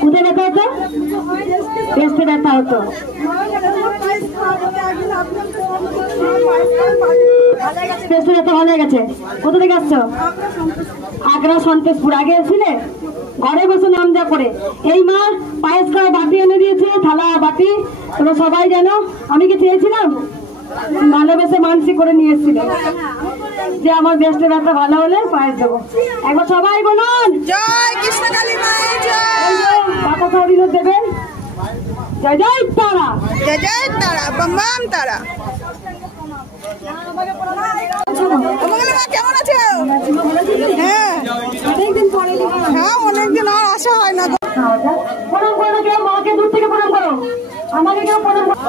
কোথায় ব্যথা হতো? পেস্টে ব্যথা হতো। পেস্টে ব্যথা ভালো হয়ে গেছে। কোথা থেকে আসছো? আগ্রা সন্তোষপুর। আগে এসেছিলে? ঘরে বসে নাম যা করে। এই মা পায়েস খাওয়া বাটি এনে দিয়েছে, থালা বাটি। তোমরা সবাই জানো আমি কি চেয়েছিলাম? ভালোবেসে মানসিক করে নিয়ে এসেছিল যে আমার বেস্টে ব্যথা ভালো হলে পায়েস দেবো। একবার সবাই বলুন জয় কৃষ্ণকালী মায়ের জয়। বাতাসা হরিণর দেবেন জয় জয় তারা, জয় জয় তারা, বম বম তারা। কেমন আছো? হ্যাঁ হ্যাঁ, অনেকদিন আর আসা হয় না। প্রণাম করো, কেউ মাকে দূর থেকে প্রণাম করো, আমাকে কেউ প্রণাম করো।